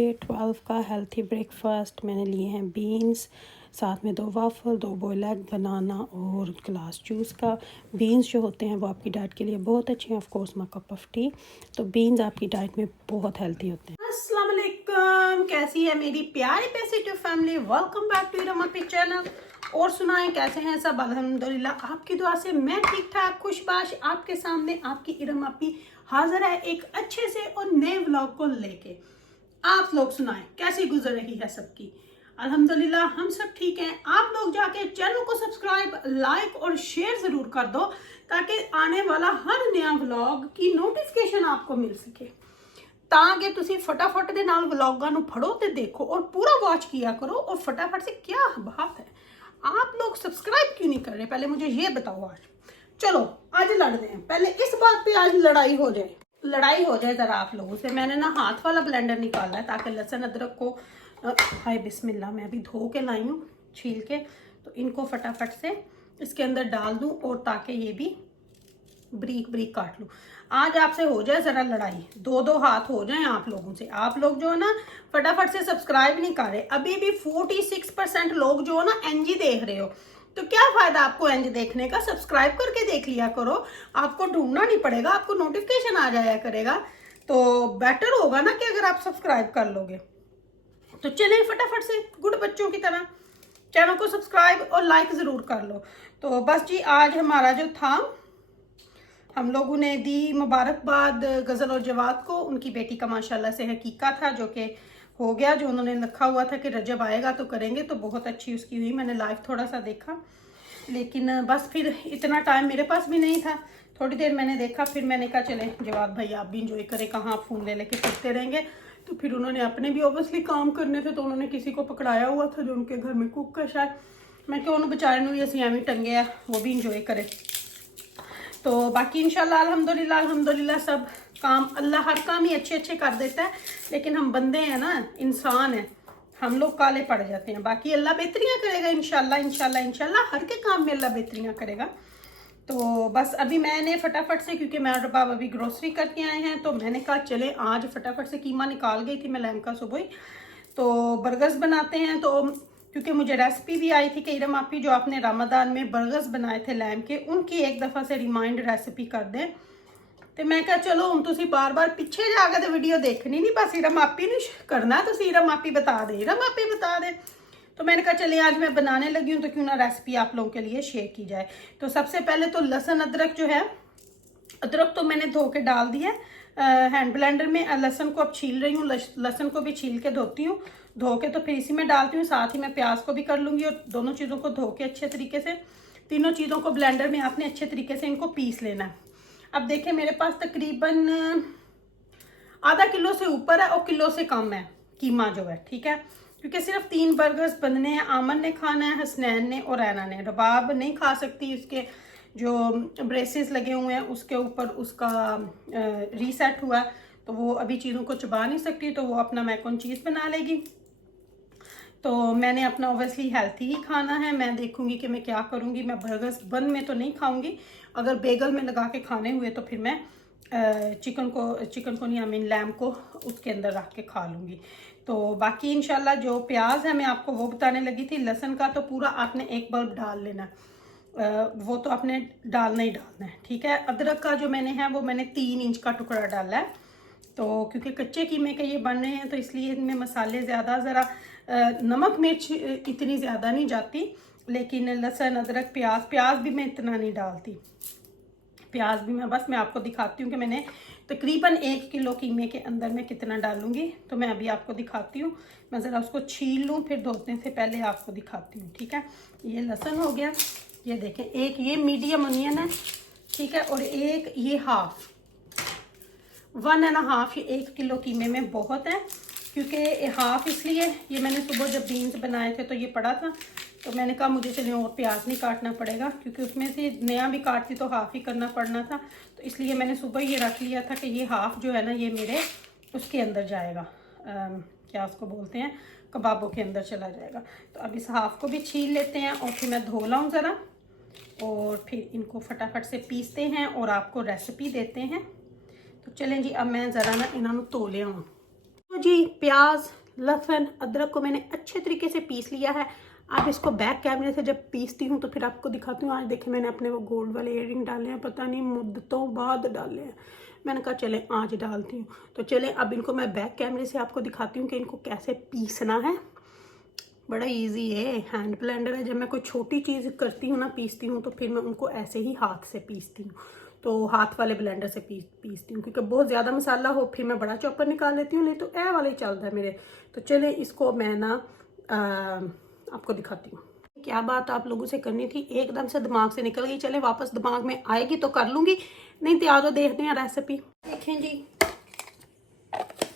Day 12 का healthy breakfast मैंने लिए हैं बीन्स, साथ में 2 वाफ़ल, 2 बॉयल एग, बनाना और ग्लास जूस का। बीन्स जो होते हैं वो आपकी डाइट के लिए बहुत अच्छे हैं, of course my cup of T. तो बीन्स आपकी डाइट में बहुत हेल्थी होते हैं। अस्सलाम वालेकुम, कैसी है मेरी प्यारी positive family. Welcome back to Iram अपी चैनल। और सुनाएं कैसे हैं सब। अल्हम्दुलिल्लाह आपकी दुआ से मैं ठीक ठाक खुशबाश आपके सामने आपकी इरम अपी हाजिर है एक अच्छे से और नए व्लॉग को लेके। आप लोग सुनाएं कैसी गुजर रही है सबकी। अल्हम्दुलिल्लाह हम सब ठीक हैं। आप लोग जाके चैनल को सब्सक्राइब, लाइक और शेयर जरूर कर दो ताकि आने वाला हर नया व्लॉग की नोटिफिकेशन आपको मिल सके, ताकि तुसी फटाफट दे नाल व्लॉगां नूं फड़ो ते देखो और पूरा वॉच किया करो। और फटाफट से क्या बात है, आप लोग सब्सक्राइब क्यों नहीं कर रहे, पहले मुझे ये बताओ। आज चलो आज लड़ते हैं, पहले इस बात पे आज लड़ाई हो जाए जरा आप लोगों से। मैंने ना हाथ वाला ब्लेंडर निकाला है ताकि लहसुन अदरक को हाय बिस्मिल्लाह मैं अभी धो के लाई हूँ छील के, तो इनको फटाफट से इसके अंदर डाल दूँ और ताकि ये भी ब्रीक ब्रीक काट लूँ। आज आपसे हो जाए जरा लड़ाई, दो हाथ हो जाए आप लोगों से। आप लोग जो है ना फटाफट से सब्सक्राइब नहीं कर रहे। अभी भी 46% लोग जो है ना एनजी देख रहे हो, तो क्या फायदा आपको एंज देखने का। सब्सक्राइब करके देख लिया करो, आपको ढूंढना नहीं पड़ेगा, आपको नोटिफिकेशन आ जाया करेगा। तो बेटर होगा ना कि अगर आप सब्सक्राइब कर लोगे। तो चलें फटाफट से गुड बच्चों की तरह चैनल को सब्सक्राइब और लाइक ज़रूर कर लो। तो बस जी आज हमारा जो था, हम लोगों ने दी मुबारकबाद गज़ल और जवाद को। उनकी बेटी का माशाल्लाह से हकीका था जो कि हो गया, जो उन्होंने लिखा हुआ था कि रजब आएगा तो करेंगे, तो बहुत अच्छी उसकी हुई। मैंने लाइव थोड़ा सा देखा, लेकिन बस फिर इतना टाइम मेरे पास भी नहीं था। थोड़ी देर मैंने देखा, फिर मैंने कहा चले जवाद भाई आप भी इंजॉय करें, कहाँ आप फ़ोन ले लेके फिरते रहेंगे। तो फिर उन्होंने अपने भी ओबियसली काम करने थे, तो उन्होंने किसी को पकड़ाया हुआ था जो उनके घर में कुक का शायद। मैं क्यों उन्होंने बेचारे भी असी एवं टंगे है, वो भी इंजॉय करे। तो बाकी इंशाल्लाह अल्हम्दुलिल्लाह सब काम, अल्लाह हर काम ही अच्छे अच्छे कर देता है, लेकिन हम बंदे हैं ना, इंसान है, हम लोग काले पड़ जाते हैं। बाकी अल्लाह बेहतरियाँ करेगा इंशाल्लाह हर के काम में अल्लाह बेहतरियाँ करेगा। तो बस अभी मैंने फटाफट से, क्योंकि मैं और बाब अभी ग्रोसरी करके आए हैं, तो मैंने कहा चले आज फटाफट से कीमा निकाल गई थी मैं लैम का सुबह ही, तो बर्गर्स बनाते हैं। तो क्योंकि मुझे रेसिपी भी आई थी कि इरम आपी जो आपने रमज़ान में बर्गर्स बनाए थे लैम के, उनकी एक दफ़ा से रिमाइंड रेसिपी कर दें। तो मैं कहा चलो हम तुसी बार बार पीछे जाकर तो वीडियो देखनी नहीं, बस इरम आपी नहीं करना, तो इरम आपी बता दे। तो मैंने कहा चलिए आज मैं बनाने लगी हूँ तो क्यों ना रेसिपी आप लोगों के लिए शेयर की जाए। तो सबसे पहले तो लहसुन अदरक जो है, अदरक तो मैंने धो के डाल दिया हैंड ब्लेंडर में। लहसुन को अब छील रही हूँ, लहसुन को भी छील के धोती हूँ, धो के तो फिर इसी में डालती हूँ। साथ ही मैं प्याज को भी कर लूँगी और दोनों चीज़ों को धो के अच्छे तरीके से, तीनों चीज़ों को ब्लेंडर में आपने अच्छे तरीके से इनको पीस लेना है। अब देखें मेरे पास तकरीबन आधा किलो से ऊपर है और किलो से कम है कीमा जो है, ठीक है, क्योंकि सिर्फ 3 बर्गर्स बनने हैं। आमन ने खाना है, हसनैन ने और रैना ने। रबाब नहीं खा सकती, उसके जो ब्रेसेस लगे हुए हैं उसके ऊपर उसका रीसेट हुआ है, तो वो अभी चीज़ों को चबा नहीं सकती, तो वो अपना मैक एंड चीज़ बना लेगी। तो मैंने अपना ओबियसली हेल्थी ही खाना है। मैं देखूंगी कि मैं क्या करूंगी। मैं बर्गर्स बन में तो नहीं खाऊंगी, अगर बेगल में लगा के खाने हुए तो फिर मैं चिकन को नहीं, आई मीन लैम को उसके अंदर रख के खा लूँगी। तो बाकी इंशाल्लाह जो प्याज है मैं आपको वो बताने लगी थी। लहसुन का तो पूरा आपने एक बल्ब डाल लेना, वो तो आपने डालना ही डालना है, ठीक है। अदरक का जो मैंने है वो मैंने 3 इंच का टुकड़ा डाला है, तो क्योंकि कच्चे कीमे के ये बन रहे हैं तो इसलिए इनमें मसाले ज़्यादा, ज़रा नमक मिर्च इतनी ज़्यादा नहीं जाती, लेकिन लहसुन अदरक प्याज भी मैं इतना नहीं डालती। प्याज भी मैं आपको दिखाती हूँ कि मैंने तकरीबन 1 किलो कीमे के अंदर मैं कितना डालूंगी। तो मैं अभी आपको दिखाती हूँ, मैं ज़रा उसको छील लूँ फिर धोने से पहले आपको दिखाती हूँ, ठीक है। ये लहसुन हो गया, ये देखें, एक ये मीडियम अनियन है, ठीक है, और एक ये हाफ 1.5, ये 1 किलो कीमे में बहुत है। क्योंकि हाफ इसलिए, ये मैंने सुबह जब बीन्स बनाए थे तो ये पड़ा था, तो मैंने कहा मुझे चलिए और प्याज नहीं काटना पड़ेगा, क्योंकि उसमें से नया भी काटती तो हाफ ही करना पड़ना था, तो इसलिए मैंने सुबह ये रख लिया था कि ये हाफ जो है ना ये मेरे उसके अंदर जाएगा, क्या उसको बोलते हैं, कबाबों के अंदर चला जाएगा। तो अब इस हाफ को भी छील लेते हैं और फिर मैं धो लाऊँ ज़रा, और फिर इनको फटाफट से पीसते हैं और आपको रेसिपी देते हैं। तो चलें जी, अब मैं ज़रा ना इन्होंने धो लिया हूँ। तो जी प्याज, लहसुन, अदरक को मैंने अच्छे तरीके से पीस लिया है। अब इसको बैक कैमरे से जब पीसती हूँ तो फिर आपको दिखाती हूँ। आज देखिए मैंने अपने वो गोल्ड वाले इयररिंग डाले हैं, पता नहीं मुद्दतों बाद डाले हैं। मैंने कहा चले आज डालती हूँ। तो चले अब इनको मैं बैक कैमरे से आपको दिखाती हूँ कि इनको कैसे पीसना है। बड़ा इजी है, हैंड ब्लेंडर है। जब मैं कोई छोटी चीज़ करती हूँ ना, पीसती हूँ, तो फिर मैं उनको ऐसे ही हाथ से पीसती हूँ। तो हाथ वाले ब्लेंडर से पीसती हूँ, क्योंकि बहुत ज़्यादा मसाला हो फिर मैं बड़ा चॉपर निकाल लेती हूँ, नहीं तो ए वाला ही चलता है मेरे। तो चले इसको मैं ना आपको दिखाती हूँ। क्या बात आप लोगों से करनी थी, एकदम से दिमाग से निकल गई। चले वापस दिमाग में आएगी तो कर लूँगी, नहीं तो आ जाओ देखते हैं रेसिपी। देखें जी,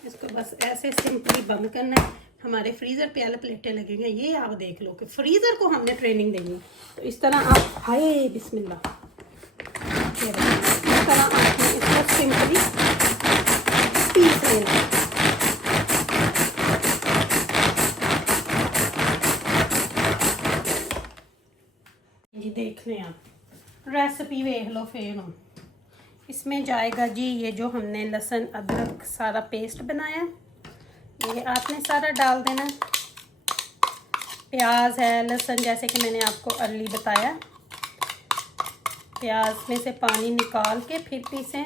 इसको बस ऐसे सिंपली बंद करना है। हमारे फ्रीज़र पे अलग प्लेटें लगेंगे, ये आप देख लो कि फ्रीज़र को हमने ट्रेनिंग देनी है। तो इस तरह आप, हाय बिस्मिल्लाह, इस तरह आपने इसको सिंपली पीस लेना है। जी देख लें आप, रेसिपी देख लो फिर। इसमें जाएगा जी ये जो हमने लहसुन अदरक सारा पेस्ट बनाया, ये आपने सारा डाल देना। प्याज है, लहसुन, जैसे कि मैंने आपको अर्ली बताया, प्याज में से पानी निकाल के फिर पीसें।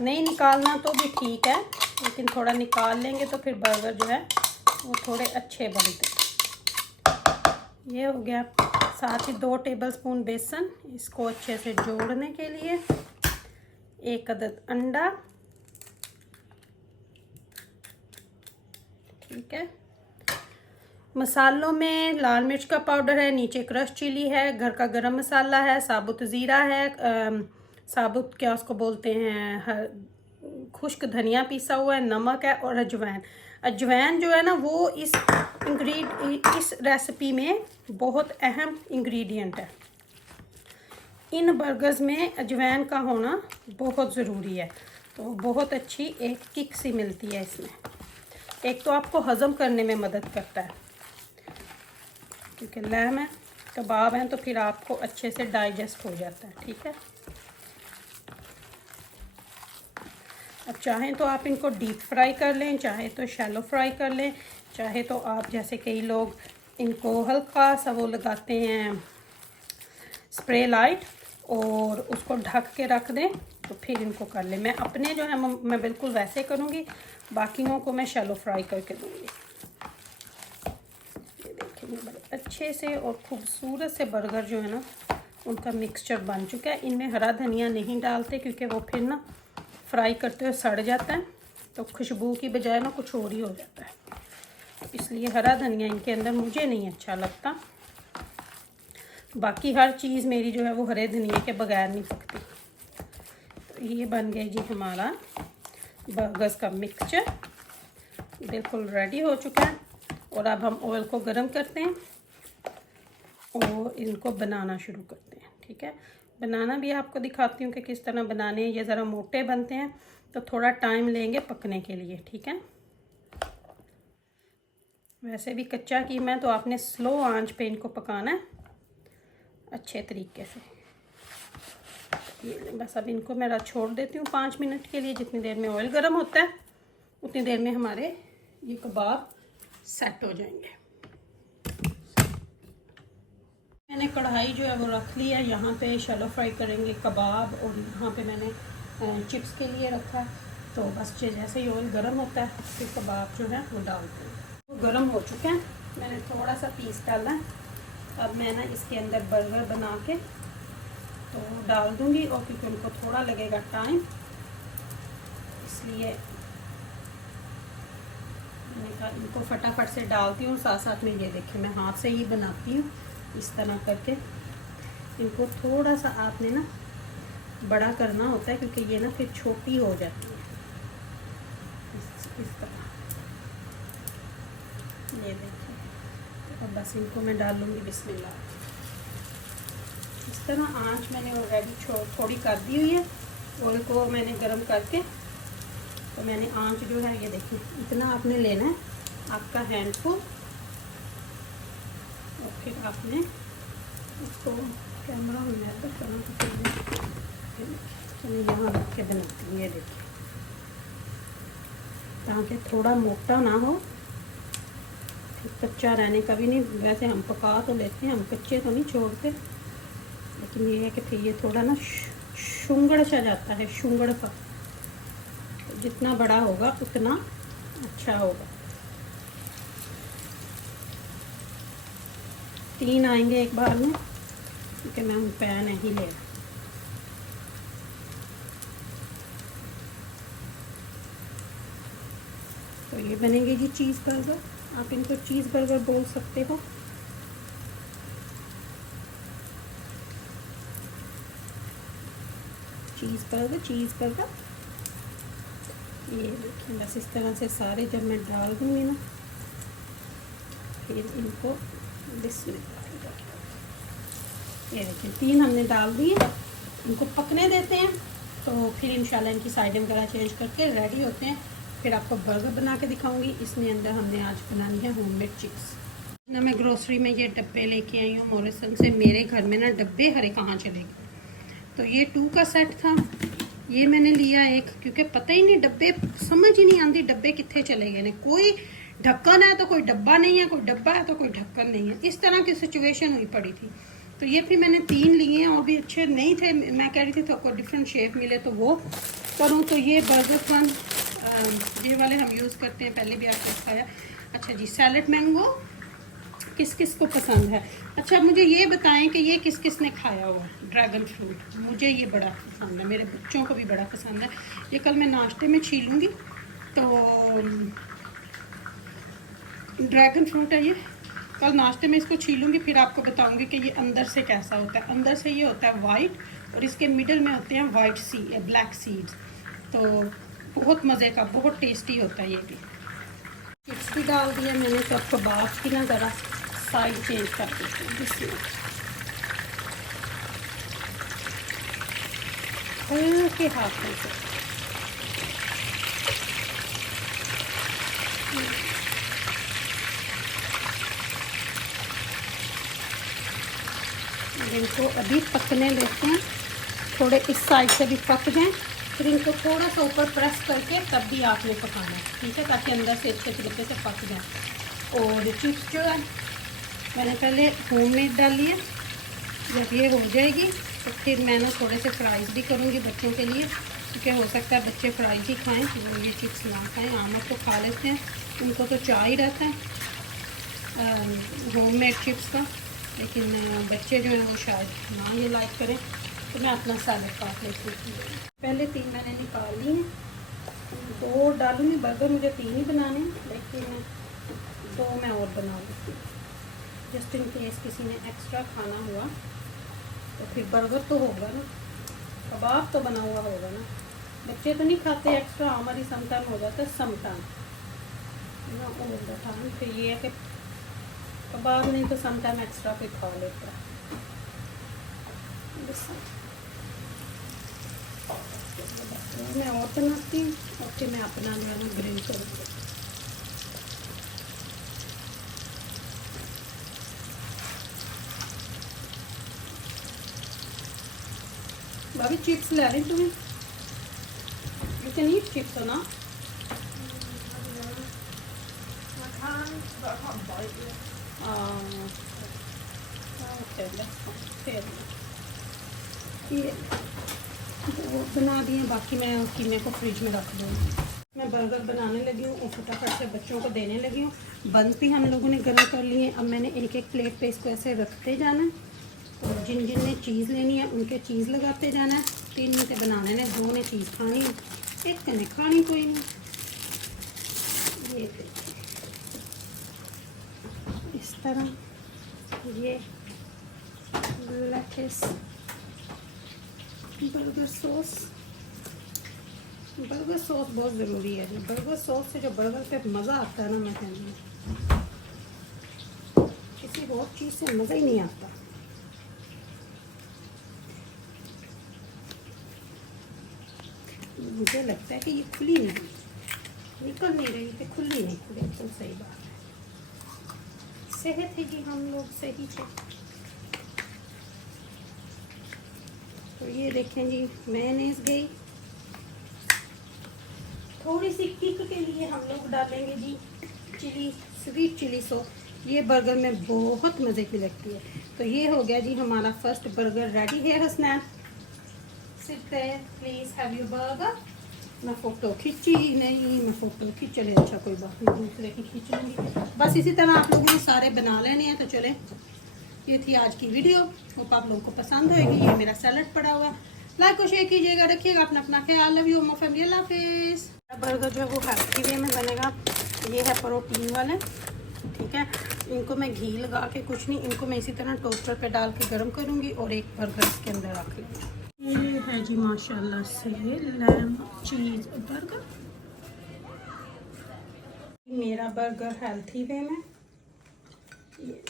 नहीं निकालना तो भी ठीक है, लेकिन थोड़ा निकाल लेंगे तो फिर बर्गर जो है वो थोड़े अच्छे बनते। ये हो गया। साथ ही 2 टेबलस्पून बेसन, इसको अच्छे से जोड़ने के लिए 1 अदद अंडा, ठीक है। मसालों में लाल मिर्च का पाउडर है, नीचे क्रश चिली है, घर का गरम मसाला है, साबुत ज़ीरा है, साबुत क्या उसको बोलते हैं, खुश्क धनिया पिसा हुआ है, नमक है और अजवाइन। अजवाइन जो है ना वो इस रेसिपी में बहुत अहम इंग्रेडिएंट है। इन बर्गर्स में अजवाइन का होना बहुत ज़रूरी है। तो बहुत अच्छी एक किक सी मिलती है इसमें। एक तो आपको हज़म करने में मदद करता है, क्योंकि लहम है, कबाब हैं, तो फिर आपको अच्छे से डाइजेस्ट हो जाता है, ठीक है। अब चाहें तो आप इनको डीप फ्राई कर लें, चाहे तो शैलो फ्राई कर लें, चाहे तो आप जैसे कई लोग इनको हल्का सा वो लगाते हैं स्प्रे लाइट और उसको ढक के रख दें, तो फिर इनको कर लें। मैं अपने जो है मैं बिल्कुल वैसे करूँगी, बाकियों को मैं शैलो फ्राई करके दूँगी। ये देखिए बड़े अच्छे से और ख़ूबसूरत से बर्गर जो है ना उनका मिक्सचर बन चुका है। इनमें हरा धनिया नहीं डालते क्योंकि वो फिर ना फ्राई करते हुए सड़ जाता है, तो खुशबू की बजाय ना कुछ और ही हो जाता है। तो इसलिए हरा धनिया इनके अंदर मुझे नहीं अच्छा लगता। बाकी हर चीज़ मेरी जो है वो हरे धनिया के बगैर नहीं पकती। तो ये बन गया जी हमारा बर्गर्स का मिक्सचर, बिल्कुल रेडी हो चुका है। और अब हम ऑयल को गर्म करते हैं और इनको बनाना शुरू करते हैं, ठीक है। बनाना भी आपको दिखाती हूँ कि किस तरह बनाने हैं। ये ज़रा मोटे बनते हैं तो थोड़ा टाइम लेंगे पकने के लिए, ठीक है। वैसे भी कच्चा कीमा है तो आपने स्लो आंच पे इनको पकाना है अच्छे तरीके से। ये बस अब इनको मैं छोड़ देती हूँ 5 मिनट के लिए। जितनी देर में ऑयल गर्म होता है उतनी देर में हमारे ये कबाब सेट हो जाएंगे। मैंने कढ़ाई जो है वो रख ली है, यहाँ पे शैलो फ्राई करेंगे कबाब, और यहाँ पे मैंने चिप्स के लिए रखा है। तो बस जैसे ही ऑयल गर्म होता है फिर कबाब जो है वो डालते हैं। वो गर्म हो चुके हैं, मैंने थोड़ा सा पीस डाला है। अब मैं ना इसके अंदर बर्गर बना के तो डाल दूँगी, और क्योंकि उनको थोड़ा लगेगा टाइम, इसलिए मैंने कहा इनको फटाफट से डालती हूँ। साथ साथ में ये देखिए मैं हाथ से ही बनाती हूँ, इस तरह करके। इनको थोड़ा सा आपने ना बड़ा करना होता है, क्योंकि ये ना फिर छोटी हो जाती है इस तरह। ये देखिए, तो अब बस इनको मैं डालूँगी बिस्मिल्लाह। इस तरह आंच मैंने ऑलरेडी थोड़ी कर दी हुई है। ऑयल को मैंने गरम करके, तो मैंने आंच जो है ये देखिए इतना आपने लेना है, आपका हैंडफुल। और फिर आपने इसको कैमरा में तो यहाँ रख के बनाती हूँ। ये देखिए ताकि थोड़ा मोटा ना हो, कच्चा रहने का भी नहीं। वैसे हम पका तो लेते हैं, हम कच्चे तो नहीं छोड़ते, लेकिन ये है कि फिर ये थोड़ा ना शुंगड़ सा जाता है, शुंगड़ का। तो जितना बड़ा होगा उतना अच्छा होगा। 3 आएंगे एक बार में, क्योंकि मैं पैन नहीं ले रहा। तो ये बनेंगे जी चीज़ बर्गर। आप इनको चीज़ बर्गर बोल सकते हो। Cheese burger. ये देखिए, बस इस तरह से सारे जब मैं डाल दूँगी ना, फिर इनको ये देखिए 3 हमने डाल दिए। इनको पकने देते हैं, तो फिर इंशाल्लाह इनकी साइडें वगैरह चेंज करके रेडी होते हैं। फिर आपको बर्गर बना के दिखाऊंगी। इसमें अंदर हमने आज बनानी है होममेड चिप्स ना। मैं ग्रोसरी में ये डब्बे लेके आई हूँ मॉरिसन से। मेरे घर में ना डब्बे हरे कहाँ चले गए। तो ये 2 का सेट था, ये मैंने लिया एक, क्योंकि पता ही नहीं, डब्बे समझ ही नहीं आती डब्बे कितने चले गए। कोई ढक्कन है तो कोई डब्बा नहीं है, कोई डब्बा है तो कोई ढक्कन नहीं है। इस तरह की सिचुएशन हुई पड़ी थी। तो ये फिर मैंने 3 लिए हैं, और भी अच्छे नहीं थे। मैं कह रही थी तो आपको डिफरेंट शेप मिले तो वो करूँ। तो ये बर्गर फन, ये वाले हम यूज़ करते हैं, पहले भी आपको दिखाया। अच्छा जी, सैलेड मैंगो किस किस को पसंद है? अच्छा, मुझे ये बताएं कि ये किस किस ने खाया हुआ है ड्रैगन फ्रूट। मुझे ये बड़ा पसंद है, मेरे बच्चों को भी बड़ा पसंद है। ये कल मैं नाश्ते में छीलूँगी। तो ड्रैगन फ्रूट है ये, कल नाश्ते में इसको छीलूँगी, फिर आपको बताऊँगी कि ये अंदर से कैसा होता है। अंदर से ये होता है वाइट, और इसके मिडल में होते हैं वाइट ब्लैक सीड्स। तो बहुत मज़े का, बहुत टेस्टी होता है ये भी। चिप्स भी डाल दिया मैंने। तो आपको बात की ना, ज़रा साइड चेंज कर देते हैं जिसमें हल्के हाथ में से। इनको अभी पकने देते हैं, थोड़े इस साइड से भी पक जाएं। फिर इनको थोड़ा सा ऊपर प्रेस करके तब भी आपने पकाना है, ठीक है, ताकि अंदर से अच्छे तरीके से पक जाए। और चिप्स जो है मैंने पहले होममेड डाली है। जब ये हो जाएगी तो फिर मैं ना थोड़े से फ्राइज़ भी करूँगी बच्चों के लिए, क्योंकि हो सकता है बच्चे फ्राइज़ ही खाएँ, तो ये चिप्स ना खाएँ। आमद तो खा लेते हैं, उनको तो चाह ही रहता है होममेड चिप्स का, लेकिन बच्चे जो हैं वो शायद ना ये लाइक करें। तो मैं अपना सैलेड काट लेती हूँ। पहले 3 मैंने निकाल ली हैं, 2 डालूँगी। बर्गर मुझे 3 ही बनाने हैं, लेकिन 2 मैं और बना लेती हूँ, जस्ट इन केस किसी ने एक्स्ट्रा खाना हुआ तो फिर बर्गर तो होगा ना, कबाब तो बना हुआ होगा ना। बच्चे तो नहीं खाते एक्स्ट्रा, हमारी समटाइम हो जाता है, समटाइम ना ऑल द टाइम। फिर ये है कि कबाब नहीं तो समटाइम एक्स्ट्रा कोई खा लेता है। मैं और बनाती हूँ, और फिर मैं अपना जो है ना ग्रिल करूँगी। भाभी चिप्स ले रही तुम्हें? You can eat chips or not? I can, but I can't bite it. Okay, that's fine. Fair enough. ये वो बना दिए, बाकी मैं कीमे को फ्रिज में रख दूँगी। मैं बर्गर बनाने लगी हूँ और फटाफट से बच्चों को देने लगी हूँ। बंद भी हम लोगों ने गर्म कर लिए। अब मैंने एक एक प्लेट पे इसको ऐसे रखते जाना है, और जिन जिन ने चीज़ लेनी है उनके चीज़ लगाते जाना है। 3 ने बनाने ने, 2 ने चीज़ खानी है, 1 ने खानी कोई नहीं। ये इस तरह ये लेट्स बर्गर सॉस बहुत ज़रूरी है। बर्गर सॉस से जो बर्गर पे मज़ा आता है ना, मैं कहती हूँ किसी और चीज़ से मज़ा ही नहीं आता। मुझे लगता है कि ये खुली नहीं, निकल नहीं रही थी, खुली नहीं, बिल्कुल सही बात है। सेहत है जी, हम लोग सही थे। तो ये देखें जी, मेयोनेज़ गई, थोड़ी सी किक के लिए हम लोग डालेंगे जी चिली, स्वीट चिली सॉस। ये बर्गर में बहुत मज़े की लगती है। तो ये हो गया जी हमारा फर्स्ट बर्गर रेडी है। Hasnain sit there please have your burger. मैं फ़ोटो खींची नहीं, मैं फ़ोटो खींच, चले अच्छा कोई बात नहीं, दूसरे की खींच लूँगी। बस इसी तरह आप लोगों ने सारे बना लेने हैं। तो चले, ये थी आज की वीडियो। होप आप लोगों को पसंद होएगी। ये मेरा सैलड पड़ा हुआ, लाइक और शेयर कीजिएगा, रखिएगा अपना अपना ख्याल। लव यू माय फैमिली, अल्लाह हाफिज़। बर्गर जो है वो हेल्थी वे में बनेगा। ये है प्रोटीन वाले, ठीक है। इनको मैं घी लगा के कुछ नहीं, इनको मैं इसी तरह टोस्टर पे डाल के गर्म करूँगी और एक बर्गर इसके अंदर रख लूँगी। ये है जी माशाल्लाह से लैम चीज़ बर्गर। मेरा बर्गर हेल्थी वे में, ये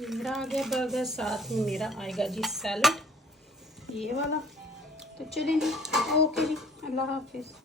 मेरा आ गया बर्गर, साथ में मेरा आएगा जी सैलड ये वाला। तो चलें जी, ओके जी, अल्लाह हाफिज़।